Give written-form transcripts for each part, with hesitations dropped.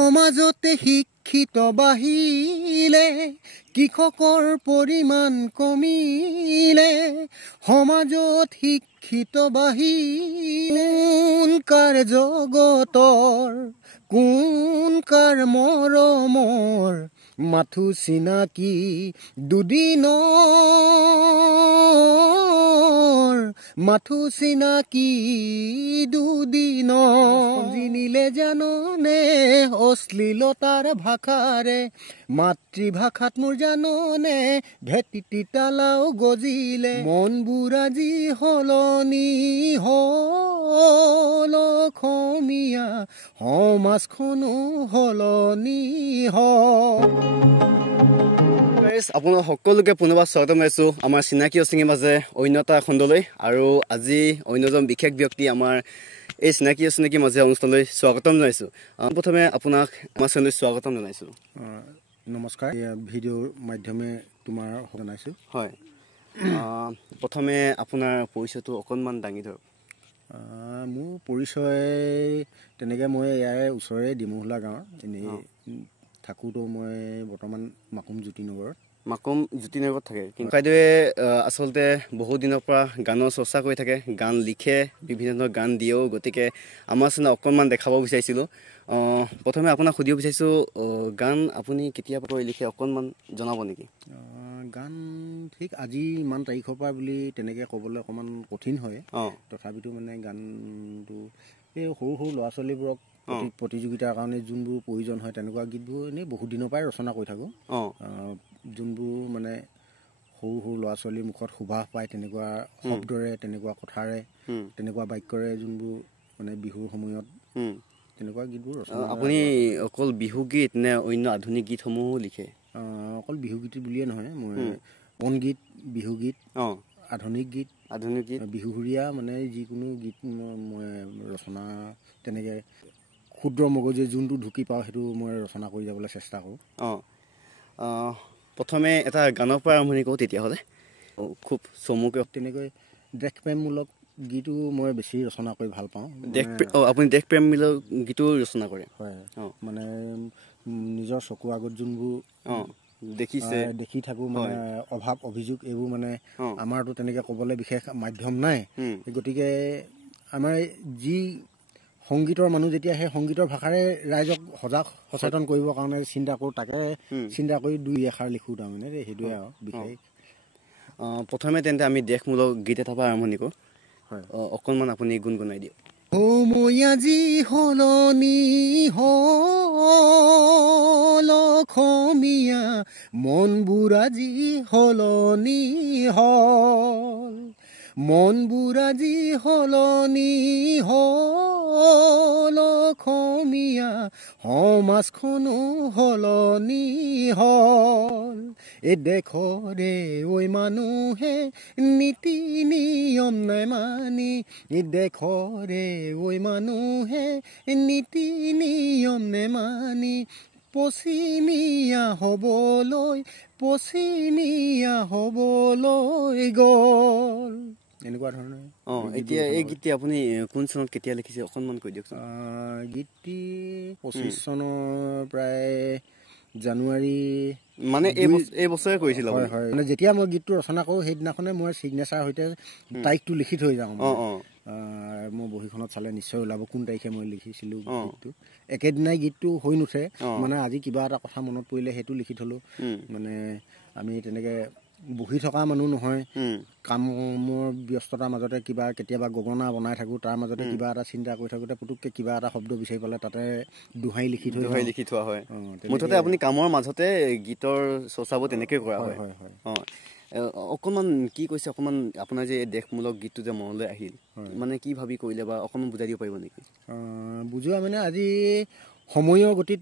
সমাজতে শিক্ষিত বাঢ়িলে কৃষকৰ পৰিমাণ কমিলে সমাজত শিক্ষিত বাঢ়িলে কোন কাৰ জগতৰ কোন কাৰ মৰমৰ মাথো চিনাকি দুদিনৰ মাথো চিনাকি দুদিনৰ জিনিলে জাননে অশ্লীলতাৰ ভাষাৰে মাতৃভাষাত মোৰ জাননে ভেটিটি তালাও গজিলে মনবোৰ আজি সলনি হল অসমীয়া সমাজখনো সলনি হল আপোনাৰ সকলোকে পুনৰবাৰ স্বাগতম জনাইছোঁ আমাৰ চিনাকি অচিনাকিৰ মাজে অন্য এটা খণ্ডলৈ আৰু আজি অন্যজন বিশেষ ব্যক্তি আমাৰ এই চিনাকি অচিনাকিৰ মাজে অনুষ্ঠানলৈ স্বাগতম জনাইছোঁ প্ৰথমে আপোনাক আমাৰ চেনেললৈ স্বাগতম জনাইছোঁ নমস্কাৰ ভিডিঅ'ৰ মাধ্যমে তোমাৰ জনাইছোঁ হয় প্ৰথমে আপোনাৰ পৰিচয়টো অকণমান দাঙি ধৰক মোৰ পৰিচয় তেনেকৈ মই ইয়াৰে ওচৰৰে ডিমহোলা গাঁৱৰ এনেই থাকোঁতো মই বৰ্তমান মাকুম জ্যোতিনগৰত থাকে কিন্তু বাইদেৱে আচলতে বহু দিনৰ পৰা গানৰ চৰ্চা কৰি থাকে গান লিখে বিভিন্ন ধৰণৰ গান দিয়েও গতিকে আমাৰ চেনেল অকণমান দেখাব বিচাৰিছিলোঁ প্ৰথমে আপোনাক সুধিব বিচাৰিছোঁ গান আপুনি কেতিয়াৰ পৰা লিখে অকণমান জনাব নেকি গান ঠিক আজি ইমান তাৰিখৰ পৰা বুলি তেনেকৈ ক'বলৈ অকণমান কঠিন হয় তথাপিতো মানে গানটো এই সৰু সৰু ল'ৰা ছোৱালীবোৰক প্ৰতিযোগিতাৰ কাৰণে যোনবোৰ প্ৰয়োজন হয় তেনেকুৱা গীতবোৰ এনেই বহুত দিনৰ পৰাই ৰচনা কৰি থাকোঁ যোনবোৰ মানে সৰু সৰু ল'ৰা ছোৱালীৰ মুখত সুবাস পায় তেনেকুৱা শব্দৰে তেনেকুৱা কথাৰে তেনেকুৱা বাক্যৰে যোনবোৰ মানে বিহুৰ সময়ত তেনেকুৱা গীতবোৰ ৰচনা আপুনি অকল বিহু গীত নে অন্য আধুনিক গীতসমূহো লিখে অকল বিহু গীত বুলিয়ে নহয় মই বনগীত বিহুগীত আধুনিক গীত বিহুসুৰীয়া মানে যিকোনো গীত মই ৰচনা তেনেকৈ ক্ষুদ্ৰ মগজুৰে যোনটো ঢুকি পাওঁ সেইটো মই ৰচনা কৰি যাবলৈ চেষ্টা কৰোঁ প্ৰথমে এটা গানৰ পৰা আৰম্ভণি কৰোঁ তেতিয়াহ'লে খুব চমুকৈ তেনেকৈ দেশপ্ৰেমমূলক গীতো মই বেছি ৰচনা কৰি ভাল পাওঁ আপুনি দেশপ্ৰেমমূলক গীতো ৰচনা কৰে হয় মানে নিজৰ চকু আগত যোনবোৰ দেখি থাকোঁ মানে অভাৱ অভিযোগ এইবোৰ মানে আমাৰতো তেনেকৈ ক'বলৈ বিশেষ মাধ্যম নাই গতিকে আমাৰ যি সংগীতৰ মানুহ যেতিয়া সেই সংগীতৰ ভাষাৰে ৰাইজক সচেতন কৰিবৰ কাৰণে চিন্তা কৰোঁ তাকে চিন্তা কৰি দুই এষাৰ লিখোঁ তাৰমানে সেইটোৱে আৰু বিশেষ প্ৰথমে তেন্তে আমি দেশমূলক গীত এটাৰ পৰা আৰম্ভণি কৰোঁ হয় অকণমান আপুনি গুণগুণাই দিয়ক সময় আজি সলনি হল অসমীয়া মনবোৰ আজি সলনি হল মনবোৰ আজি সলনি হল অসমীয়া সমাজখনো সলনি হল এই দেশৰে ঐ মানুহে নীতি নিয়ম নাই মানি এই দেশৰে ঐ মানুহে নীতি নিয়ম নেমানি পশ্চিমীয়া হ'বলৈ গ'ল এনেকুৱা ধৰণৰ এতিয়া এই গীতটি আপুনি কোন চনত কেতিয়া লিখিছে অকণমান কৈ দিয়কচোন গীতটি 25 চনৰ প্ৰায় জানুৱাৰী মানে এই বছৰে কৰিছিল হয় হয় মানে যেতিয়া মই গীতটো ৰচনা কৰোঁ সেইদিনাখনে মই ছিগনেচাৰ সৈতে তাৰিখটো লিখি থৈ যাওঁ মোৰ বহীখনত চালে নিশ্চয় ওলাব কোন তাৰিখে মই লিখিছিলোঁ গীতটো একেদিনাই গীতটো হৈ নুঠে মানে আজি কিবা এটা কথা মনত পৰিলে সেইটো লিখি থলোঁ মানে আমি তেনেকৈ বহি থকা মানুহ নহয় কামৰ ব্যস্ততাৰ মাজতে কিবা কেতিয়াবা গগনা বনাই থাকোঁ তাৰ মাজতে কিবা এটা চিন্তা কৰি থাকোঁতে পুটুককৈ কিবা এটা শব্দ বিচাৰি পালে তাতে দোহাই লিখি থোৱা হয় মুঠতে আপুনি কামৰ মাজতে গীতৰ চৰ্চাবোৰ তেনেকৈ কৰা হয় অকণমান কি কৈছে অকণমান আপোনাৰ যে দেশমূলক গীতটো যে মনলৈ আহিল মানে কি ভাবি কৰিলে বা অকণমান বুজাই দিব পাৰিব নেকি বুজোৱা মানে আজি সময়ৰ গতিত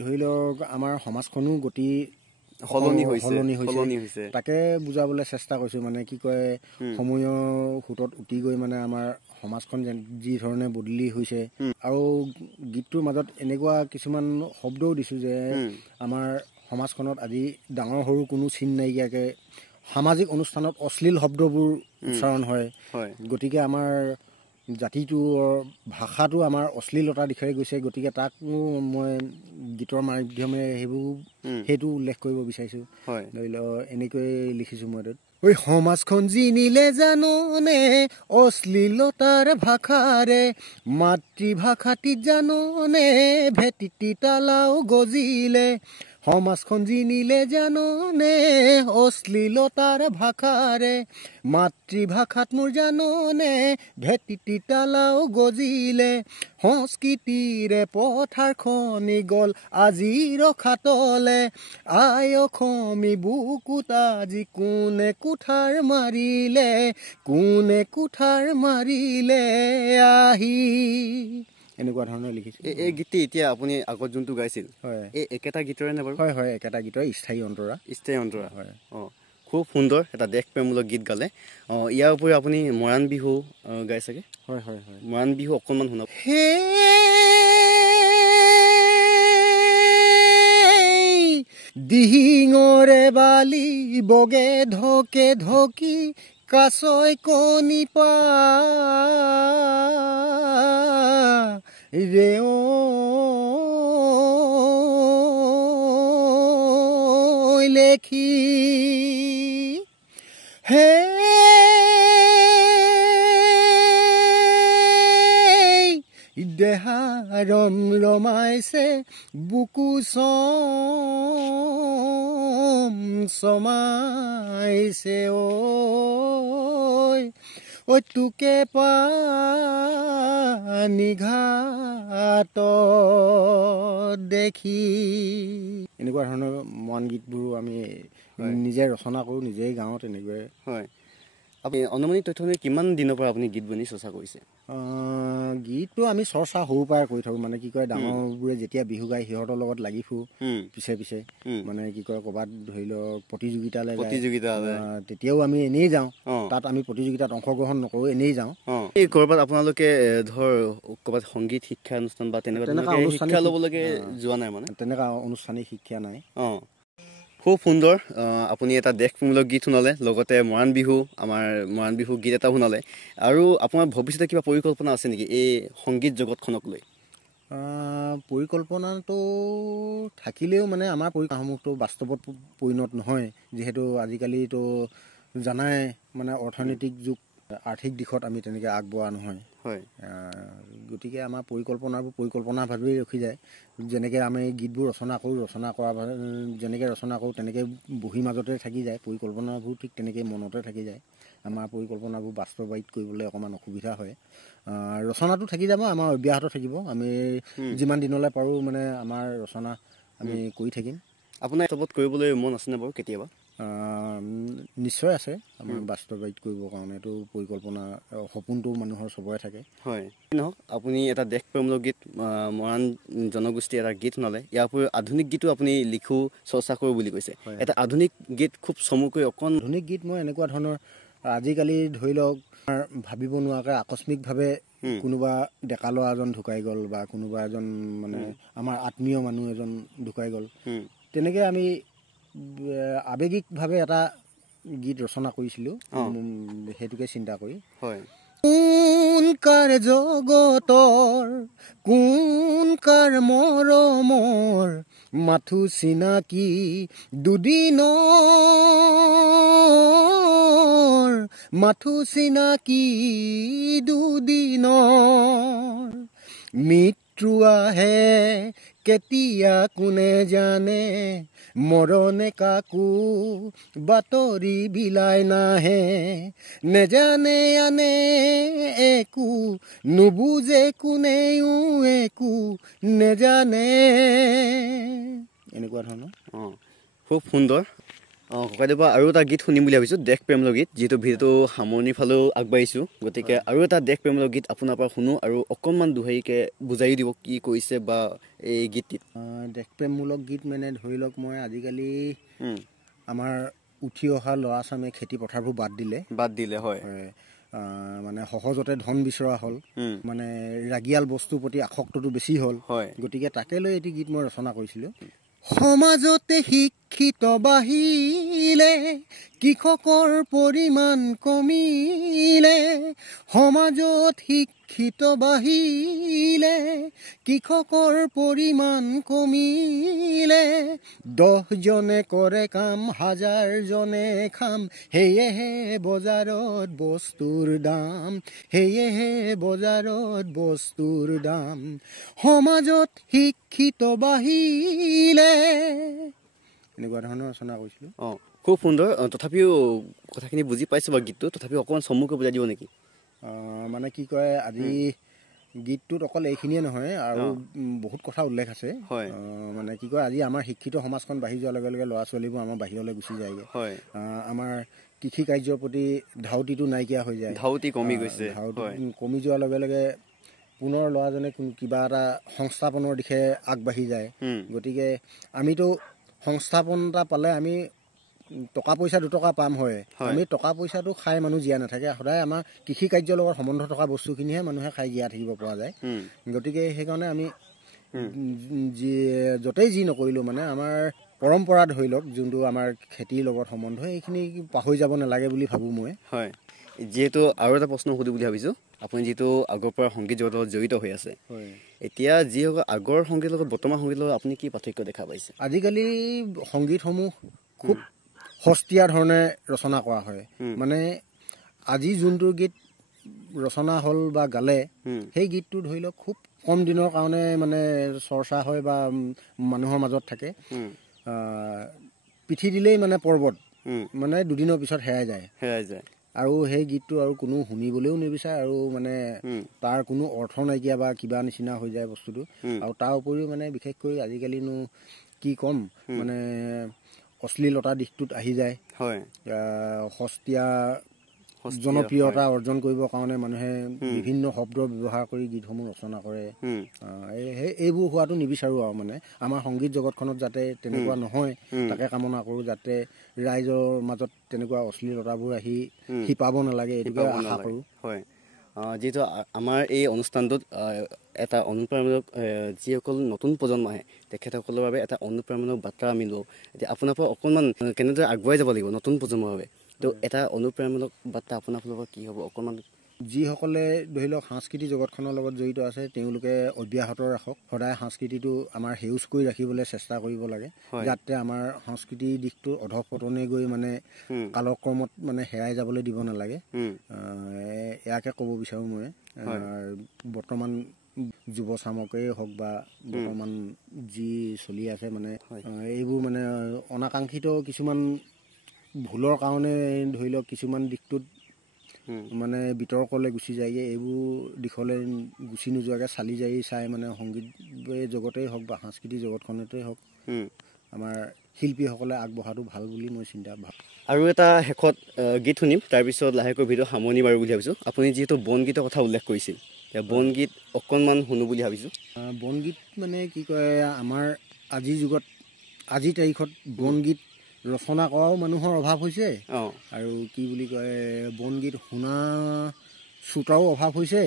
ধৰি লওক আমাৰ সমাজখনো গতি সলনি হৈছে তাকে বুজাবলৈ চেষ্টা কৰিছোঁ মানে কি কয় সময়ৰ সোঁতত উটি গৈ মানে আমাৰ সমাজখন যি ধৰণে বদলি হৈছে আৰু গীতটোৰ মাজত এনেকুৱা কিছুমান শব্দও দিছোঁ যে আমাৰ সমাজখনত আজি ডাঙৰ সৰু কোনো চিন নাইকিয়াকৈ সামাজিক অনুষ্ঠানত অশ্লীল শব্দবোৰ উচ্চাৰণ হয় গতিকে আমাৰ জাতিটোৰ ভাষাটো আমাৰ অশ্লীলতাৰ দিশে গৈছে, গতিকে তাক মই গীতৰ মাধ্যমেৰে সেইটো উল্লেখ কৰিব বিচাৰিছোঁ। ধৰি লওক এনেকৈ লিখিছোঁ মই তাত। ঐ সমাজখন জিনিলে জাননে অশ্লীলতাৰ ভাষাৰে, মাতৃভাষাটিত জাননে ভেটিটি তালাও গজিলে। সমাজখন জিনিলে জাননে অশ্লীলতাৰ ভাষাৰে, মাতৃভাষাত মোৰ জাননে ভেটিটি তালাও গজিলে। সংস্কৃতিৰে পথাৰ খনি গ'ল আজি ৰখাতলে, আই অসমী বুকুত আজি কোনে কুঠাৰ মাৰিলে, কোনে কুঠাৰ মাৰিলে আহি। এনেকুৱা ধৰণৰ লিখিছোঁ। এই গীতটি এতিয়া আপুনি আগত যোনটো গাইছিল, হয়, এই একেটা গীতৰে নে বাৰু? হয় হয়, একেটা গীতৰ স্থায়ী অন্তৰা। স্থায়ী অন্তৰা, হয়। খুব সুন্দৰ এটা দেশপ্ৰেমমূলক গীত গালে। ইয়াৰ উপৰিও আপুনি মৰাণ বিহু গাই চাগে? হয় হয় হয়। মৰাণ বিহু অকণমান শুনাওক। হে দিহিঙৰে বালি বগে ঢকে ঢকি, কাছই কণী পা ৰে লেখি, হে দেহা ৰম ৰমাইছে বুকু চমাইছে, ঐ তোকে পানী ঘাট দেখি। এনেকুৱা ধৰণৰ মৰাণ গীতবোৰো আমি নিজে ৰচনা কৰোঁ, নিজেই গাওঁ তেনেকৈ। হয়, আপুনি অনুমানিক তথ্য কিমান দিনৰ পৰা আপুনি গীত বনি চৰ্চা কৰিছে? গীতটো আমি চৰ্চা সৰুৰ পৰাই কৰি থাকোঁ। মানে কি কয়, ডাঙৰবোৰে যেতিয়া বিহু গায় সিহঁতৰ লগত লাগি ফুৰোঁ পিছে পিছে। মানে কি কয়, ক'ৰবাত ধৰি লওক প্ৰতিযোগিতালৈ তেতিয়াও আমি এনেই যাওঁ, তাত আমি প্ৰতিযোগিতাত অংশগ্ৰহণ নকৰোঁ, এনেই যাওঁ। এই ক'ৰবাত আপোনালোকে ধৰ ক'ৰবাত সংগীত শিক্ষা অনুষ্ঠান বা তেনেকুৱা শিক্ষা ল'বলৈকে যোৱা নাই? মানে তেনেকুৱা আনুষ্ঠানিক শিক্ষা নাই। খুব সুন্দৰ, আপুনি এটা দেশপ্ৰেমমূলক গীত শুনালে, লগতে মৰাণ বিহু, আমাৰ মৰাণ বিহু গীত এটা শুনালে। আৰু আপোনাৰ ভৱিষ্যতে কিবা পৰিকল্পনা আছে নেকি এই সংগীত জগতখনক লৈ? পৰিকল্পনাটো থাকিলেও মানে আমাৰ পৰিকল্পনাসমূহতো বাস্তৱত পৰিণত নহয়, যিহেতু আজিকালিতো জানাই মানে অৰ্থনৈতিক যুগ, আৰ্থিক দিশত আমি তেনেকৈ আগবঢ়া নহয়। হয়, গতিকে আমাৰ পৰিকল্পনা ভাবেই ৰখি যায়। যেনেকৈ আমি গীতবোৰ ৰচনা কৰা যেনেকৈ ৰচনা কৰোঁ তেনেকৈ বহীৰ মাজতে থাকি যায়। পৰিকল্পনাবোৰ ঠিক তেনেকৈ মনতে থাকি যায়। আমাৰ পৰিকল্পনাবোৰ বাস্তৱায়িত কৰিবলৈ অকণমান অসুবিধা হয়। ৰচনাটো থাকি যাব, আমাৰ অব্যাহত থাকিব। আমি যিমান দিনলৈ পাৰোঁ মানে আমাৰ ৰচনা আমি কৰি থাকিম। আপোনাৰ চবত কৰিবলৈ মন আছেনে বাৰু কেতিয়াবা? নিশ্চয় আছে। আমাৰ বাস্তৱায়িত কৰিবৰ কাৰণে এইটো পৰিকল্পনা, সপোনটো মানুহৰ চবৰে থাকে। হয়, নহওক আপুনি এটা দেশপ্ৰেমমূলক গীত, মৰাণ জনগোষ্ঠীৰ এটা গীত শুনালে। ইয়াৰ উপৰিও আধুনিক গীতো আপুনি লিখোঁ, চৰ্চা কৰোঁ বুলি কৈছে। এটা আধুনিক গীত খুব চমুকৈ আধুনিক গীত মই এনেকুৱা ধৰণৰ, আজিকালি ধৰি লওক ভাবিব নোৱাৰাকৈ আকস্মিকভাৱে কোনোবা ডেকা ল'ৰা এজন ঢুকাই গ'ল, বা কোনোবা এজন মানে আমাৰ আত্মীয় মানুহ এজন ঢুকাই গ'ল, তেনেকৈ আমি আৱেগিকভাৱে এটা গীত ৰচনা কৰিছিলোঁ, সেইটোকে চিন্তা কৰি। হয়, কোন কাৰ জগতৰ, কোন কাৰ মৰমৰ, মাথো চিনাকি দুদিনৰ, মাথো চিনাকি দুদিনৰ, মৃত্যু আহে কেতিয়া কোনে জানে, মৰণে কাকো বাতৰি বিলাই নাহে, নেজানে আনে একো, নুবুজে কোনেও একো নেজানে। এনেকুৱা ধৰণৰ। খুব সুন্দৰ। ককাইদেউৰ আৰু এটা গীত শুনিম বুলি ভাবিছোঁ, দেশপ্ৰেমমূলক গীত, যিহেতু ভিডিঅ'টো সামৰণিৰ ফালেও আগবাঢ়িছোঁ। গতিকে আৰু এটা দেশপ্ৰেমমূলক গীত আপোনাৰ পৰা শুনো, আৰু অকণমান দুহাৰীকৈ বুজাই দিব কি কৰিছে বা এই গীতটিত। দেশপ্ৰেমমূলক গীত মানে ধৰি লওক, মই আজিকালি আমাৰ উঠি অহা ল'ৰা ছোৱালীয়ে খেতি পথাৰবোৰ বাদ দিলে। হয়, মানে সহজতে ধন বিচৰা হ'ল, মানে ৰাগিয়াল বস্তুৰ প্ৰতি আসক্তটো বেছি হ'ল। গতিকে তাকে লৈ এটি গীত মই ৰচনা কৰিছিলোঁ। সমাজতে শিক্ষিত বাঢ়িলে কৃষকৰ পৰিমাণ কমিলে সমাজত শিক্ষিত বাঢ়িলে কৃষকৰ পৰিমাণ কমিলে 10 জনে কৰে কাম 1000 জনে খাম সেয়েহে বজাৰত বস্তুৰ দাম সেয়েহে বজাৰত বস্তুৰ দাম সমাজত শিক্ষিত বাঢ়িলে এনেকুৱা ধৰণৰ ৰচনা কৰিছিলোঁ খুব সুন্দৰ তথাপিও কথাখিনি বুজি পাইছোঁ বাৰু গীতটো তথাপিও অকণমান চমুকৈ বুজাই দিব নেকি মানে কি কয় আজি গীতটোত অকল এইখিনিয়ে নহয় আৰু বহুত কথা উল্লেখ আছে মানে কি কয় আজি আমাৰ শিক্ষিত সমাজখন বাঢ়ি যোৱাৰ লগে লগে ল'ৰা ছোৱালীবোৰ আমাৰ বাহিৰলৈ গুচি যায়গৈ আমাৰ কৃষি কাৰ্যৰ প্ৰতি ধাউতিটো নাইকিয়া হৈ যায় ধাউতি কমি গৈছে কমি যোৱাৰ লগে লগে পুনৰ ল'ৰাজনে কিবা এটা সংস্থাপনৰ দিশে আগবাঢ়ি যায় গতিকে আমিতো সংস্থাপন এটা পালে আমি টকা পইচা 2 টকা পাম হয় আমি টকা পইচাটো খাই মানুহ জীয়াই নাথাকে সদায় আমাৰ কৃষি কাৰ্যৰ লগত সম্বন্ধ থকা বস্তুখিনিহে মানুহে খাই জীয়াই থাকিব পৰা যায় গতিকে সেইকাৰণে আমি য'তেই যি নকৰিলোঁ মানে আমাৰ পৰম্পৰা ধৰি লওক যোনটো আমাৰ খেতিৰ লগত সম্বন্ধ এইখিনি পাহৰি যাব নালাগে বুলি ভাবোঁ মই হয় যিহেতু আৰু এটা প্ৰশ্ন সুধিম বুলি ভাবিছোঁ আপুনি যিটো আগৰ পৰা সংগীত জগতৰ লগত জড়িত হৈ আছে এতিয়া যিসকল আগৰ সংগীতৰ লগত বৰ্তমান সংগীতৰ লগত আপুনি কি পাৰ্থক্য দেখা পাইছে আজিকালি সংগীতসমূহ খুব সস্তীয়া ধৰণে ৰচনা কৰা হয় মানে আজি যোনটো গীত ৰচনা হ'ল বা গালে সেই গীতটো ধৰি লওক খুব কম দিনৰ কাৰণে মানে চৰ্চা হয় বা মানুহৰ মাজত থাকে পিঠি দিলেই মানে পৰ্বত মানে দুদিনৰ পিছত হেৰাই যায় আৰু সেই গীতটো আৰু কোনো শুনিবলৈও নিবিচাৰে আৰু মানে তাৰ কোনো অৰ্থ নাইকিয়া বা কিবা নিচিনা হৈ যায় বস্তুটো আৰু তাৰ উপৰিও মানে বিশেষকৈ আজিকালিনো কি ক'ম মানে অশ্লীলতা দিশটোত আহি যায় সস্তীয়া জনপ্ৰিয়তা অৰ্জন কৰিবৰ কাৰণে মানুহে বিভিন্ন শব্দ ব্যৱহাৰ কৰি গীতসমূহ ৰচনা কৰে এইবোৰ হোৱাটো নিবিচাৰোঁ আৰু মানে আমাৰ সংগীত জগতখনত যাতে তেনেকুৱা নহয় তাকে কামনা কৰোঁ যাতে ৰাইজৰ মাজত তেনেকুৱা অশ্লীলতাবোৰ আহি শিপাব নালাগে এইটোকে আশা কৰোঁ হয় যিহেতু আমাৰ এই অনুষ্ঠানটোত এটা অনুপ্ৰেৰণামূলক যিসকল নতুন প্ৰজন্ম আহে তেখেতসকলৰ বাবে এটা অনুপ্ৰেৰণামূলক বাৰ্তা আমি লওঁ এতিয়া আপোনাৰ পৰা অকণমান কেনেদৰে আগুৱাই যাব লাগিব নতুন প্ৰজন্মৰ বাবে তো এটা অনুপ্ৰেৰণামূলক বাৰ্তা আপোনাৰ ফালৰ পৰা কি হ'ব অকণমান যিসকলে ধৰি লওক সাংস্কৃতিক জগতখনৰ লগত জড়িত আছে তেওঁলোকে অব্যাহত ৰাখক সদায় সংস্কৃতিটো আমাৰ সেউজ কৰি ৰাখিবলৈ চেষ্টা কৰিব লাগে যাতে আমাৰ সংস্কৃতিৰ দিশটো অধঃপতনে গৈ মানে কালক্ৰমত মানে হেৰাই যাবলৈ দিব নালাগে ইয়াকে ক'ব বিচাৰোঁ মই বৰ্তমান যুৱ চামকেই হওক বা বৰ্তমান যি চলি আছে মানে এইবোৰ মানে অনাকাংক্ষিত কিছুমান ভুলৰ কাৰণে ধৰি লওক কিছুমান দিশটোত মানে বিতৰ্কলৈ গুচি যায়গৈ এইবোৰ দিশলৈ গুচি নোযোৱাকৈ চালি জাৰি চাই মানে সংগীত জগতেই হওক বা সাংস্কৃতিক জগতখনতেই হওক আমাৰ শিল্পীসকলে আগবঢ়াটো ভাল বুলি মই চিন্তা ভাবোঁ আৰু এটা শেষত গীত শুনিম তাৰপিছত লাহেকৈ ভিডিঅ' সামৰণি মাৰো বুলি ভাবিছোঁ আপুনি যিহেতু বনগীতৰ কথা উল্লেখ কৰিছিল বনগীত অকণমান শুনো বুলি ভাবিছোঁ বনগীত মানে কি কয় আমাৰ আজিৰ যুগত আজিৰ তাৰিখত বনগীত ৰচনা কৰাও মানুহৰ অভাৱ হৈছে আৰু কি বুলি কয় বনগীত শুনা শ্ৰোতাও অভাৱ হৈছে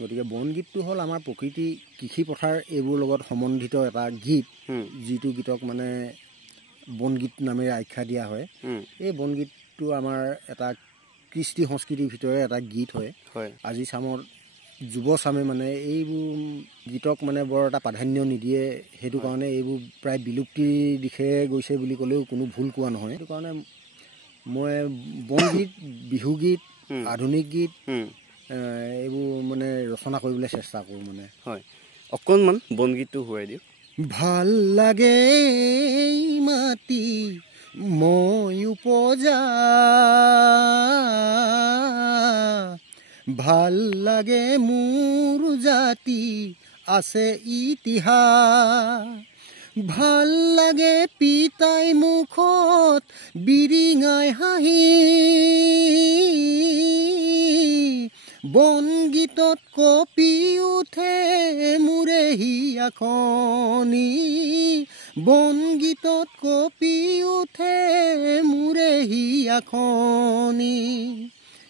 গতিকে বনগীতটো হ'ল আমাৰ প্ৰকৃতি কৃষি পথাৰ এইবোৰ লগত সম্বন্ধিত এটা গীত যিটো গীতক মানে বনগীত নামেৰে আখ্যা দিয়া হয় এই বনগীতটো আমাৰ এটা কৃষ্টি সংস্কৃতিৰ ভিতৰে এটা গীত হয় আজি চামৰ যুৱ চামে মানে এইবোৰ গীতক মানে বৰ এটা প্ৰাধান্য নিদিয়ে সেইটো কাৰণে এইবোৰ প্ৰায় বিলুপ্তিৰ দিশে গৈছে বুলি ক'লেও কোনো ভুল কোৱা নহয় সেইটো কাৰণে মই বনগীত বিহুগীত আধুনিক গীত এইবোৰ মানে ৰচনা কৰিবলৈ চেষ্টা কৰোঁ মানে অকণমান বনগীতটো শুৱাই দিওঁ ভাল লাগে মাটি মই উপজা ভাল লাগে মোৰ জাতি আছে ইতিহাস ভাল লাগে পিতাই মুখত বিৰিঙাই হাঁহি বনগীতত কঁপি উঠে মোৰে হিয়াখনি বনগীতত কঁপি উঠে মোৰে হিয়াখনি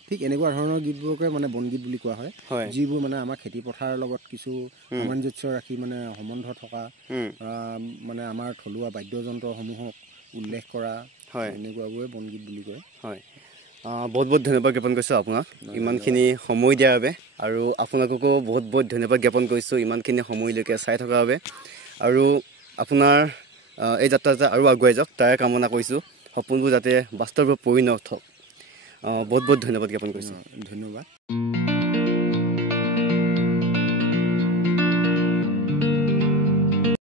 ঠিক এনেকুৱা ধৰণৰ গীতবোৰকে মানে বনগীত বুলি কোৱা হয়, যিবোৰ মানে আমাৰ খেতি পথাৰৰ লগত কিছু সামঞ্জস্য ৰাখি মানে সম্বন্ধ থকা, মানে আমাৰ থলুৱা বাদ্যযন্ত্ৰসমূহক উল্লেখ কৰা, এনেকুৱাবোৰে বনগীত বুলি কয়। হয়, বহুত বহুত ধন্যবাদ জ্ঞাপন কৰিছোঁ আপোনাক ইমানখিনি সময় দিয়াৰ বাবে, আৰু আপোনালোককো বহুত বহুত ধন্যবাদ জ্ঞাপন কৰিছোঁ ইমানখিনি সময়লৈকে চাই থকাৰ বাবে, আৰু আপোনাৰ এই যাত্ৰা আৰু আগুৱাই যাওক তাৰে কামনা কৰিছোঁ, সপোনবোৰ যাতে বাস্তৱত পৰিণত হওক। বহুত বহুত ধন্যবাদ জ্ঞাপন কৰিছোঁ। ধন্যবাদ।